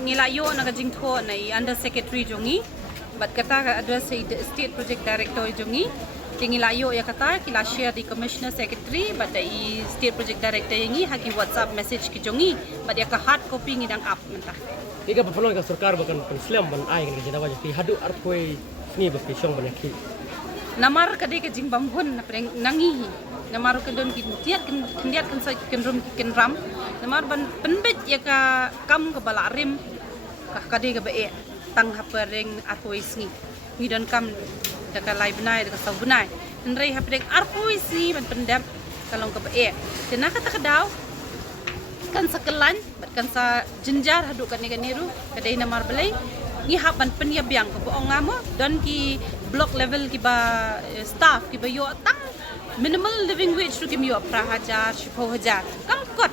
ngilayo na kajing tho na under secretary jongi bat kata ka address state project director jongi tingilayo ya kata kila share di commissioner secretary bat i state project director yangi haki whatsapp message ki jongi bat ya ka hard copy ngidang up mentah Ika berpeluang ke sarkar bahkan penslam ban ai kan kita wajib hadu arkoi ni bagi syong ban ki namar kade ke jing bambun na preng nangi namar ke don kintiat kan sa kenrum kenram namar ban penbet ya ka kam ke balarim ka kade ke be tang hapereng arpois ni don kam da ka lai benai da ka sau benai nrei hapereng arpois ni ban pendam kalong ke be tena kata kedau kan sekelan kan sa jenjar haduk kan niru kadai namar belai ni haban penyabiang ko ong amo don ki block level ki ba staff ki ba yo tang minimal living wage tu ki yo prahajar 10,000 kam kot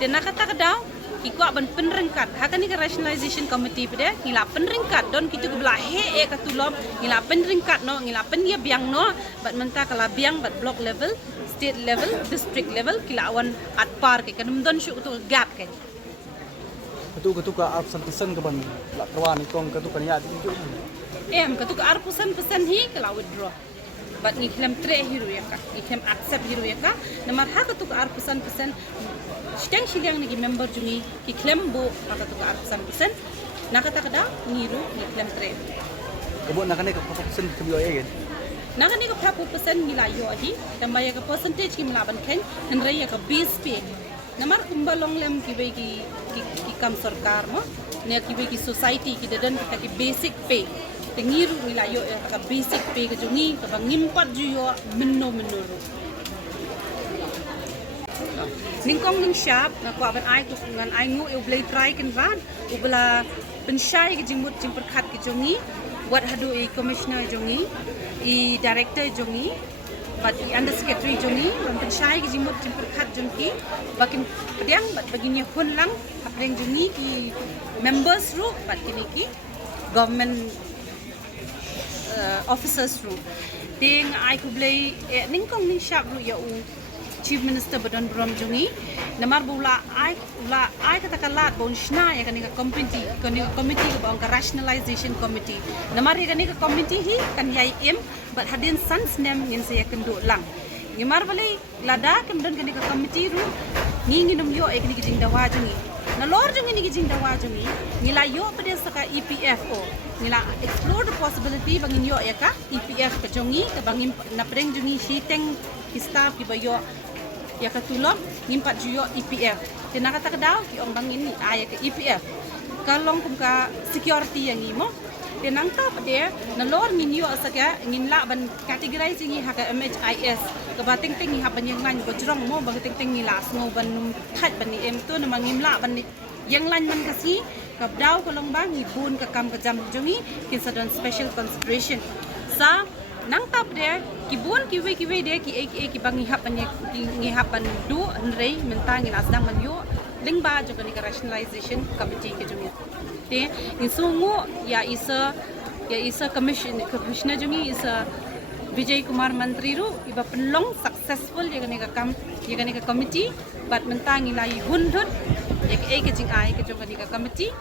tena kata kadau ki ko ban penrengkat hakan ni rationalization committee pede ngila penrengkat don ki tu bela he ka tulom ngila penrengkat no ngila penyabiang no bat menta kala biang bat block level state level district level kila awan at par ke kan don shu tu gap ke Ketu ka absen ke ban la kerwan ikong ketu kan ya itu ketu ka arpusan pesan hi kala withdraw bat ni klem tre hiru ya ka ni klem accept hiru ya ka namar ha ketu ka arpusan pesan steng siliang ni member jungi ki klem bo ketu ka arpusan pesan nakata kada niru ni klem tre kebun nak ka persen ke biaya kan nakan ni ka phapu pesan nila yo ahi tamaya ka percentage ki mlaban ken henrai ya ka base pay namar kumbalong lem ki kam sarkar mo ne ki society ki dadan ki basic pay tengiru nila yo ka basic pay ka jungi ka bangimpat ju yo menno ru ningkong ning shop na ko aban ai ku ngan ai ngu eu blai try kan ran u bla pensyai ki jimut jim perkhat ki jungi wat hadu i commissioner jungi i director jungi bat i under secretary jungi ram pensyai ki jimut jim perkhat jungi bakin kediang bat baginya hun lang apreng jungi ki members ru bat kini ki government officers ru ting ai ku blai ningkong ning shop ru ya u Chief Minister Badan Brom jungi namar bula ai kata kalat bon shna ya kan committee ka bang rationalization committee namar ya kan committee hi kan yai im but hadin sans nem ngin saya kendo lang ngimar balai lada kan don kan committee ru nginum yo ek ni jing dawa jungi na lor jungi ni jing dawa jungi ngila yo pada saka EPFO ngila explore the possibility bangin yo ya ka EPF ka jungi ka bangin na preng jungi shiteng staff ki bayo ya katulom ngimpat juyo EPF tena kata kedau ki ong bangin ni aya ke EPF kalong kum ka security yang imo tenang ta pade na lor minyo asaka ngin la ban categorizing hi haka MHIS ka bating ting hi ha ban yang lan bojrong mo bang ting ting ni la sngo ban that ban ni em tu na mangim la ban yang lan man kasi ka dau kalong bang ni bun ka kam ka jam jongi kin sadon special consideration sa nang tap dia kibun kiwe dia ki bangi hapan du nrei mentang in asdang manyo lingba jo kan rationalization committee ke jumi te insungu ya isa commissioner jumi isa Vijay Kumar Mantri ru iba penlong successful ya kan ka committee bat mentang ilai hundut ya ke jing ai ke jo kan committee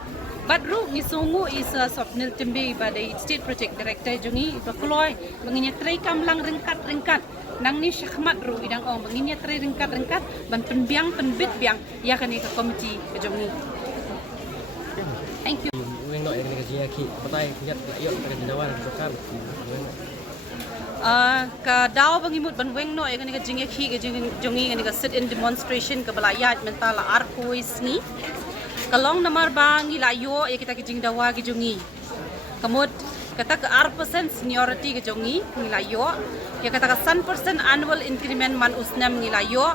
Badru ngisungu isa Swapnil Timbe badai state project director jungi bakloi menginya trai kamlang ringkat nang ni syahmat ru idang ong menginya trai ringkat ban penbiang penbit biang ya kan ka committee ke jungi thank you weng no yang ni ka ki patai nyat yo ka jawar sarkar ka daw bangimut ban weng no kan ka jingi ki ka jungi kan ka sit in demonstration ka balayat mentala arkois ni kalong namar bang ilayo ya kita kijing dawa kijungi kamut kata ke arpercent seniority kijungi ilayo ya kata ke 100% annual increment man usnam ilayo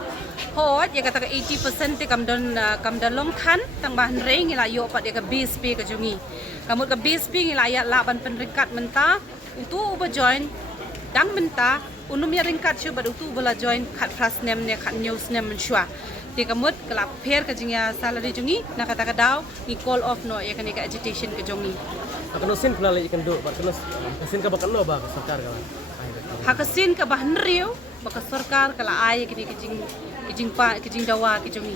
hot ya kata ke 80% te kamdon long khan tang bahan rei ilayo pat ya ke base pay kijungi kamut ke base pay ilaya la ban penringkat menta utu uba join dang menta unum ya ringkat syu bad utu bala join khat prasnem ne khat news nem menshwa ti kamut kelap pair ke jingya salary jungi na kata kadau ni call off no ya kan agitation ke jungi akan sin pula lagi kan do ba kan sin ka bakal lo ba sarkar ka hakasin ka bahan riu baka sarkar kala ay kini kijing dawa kijungi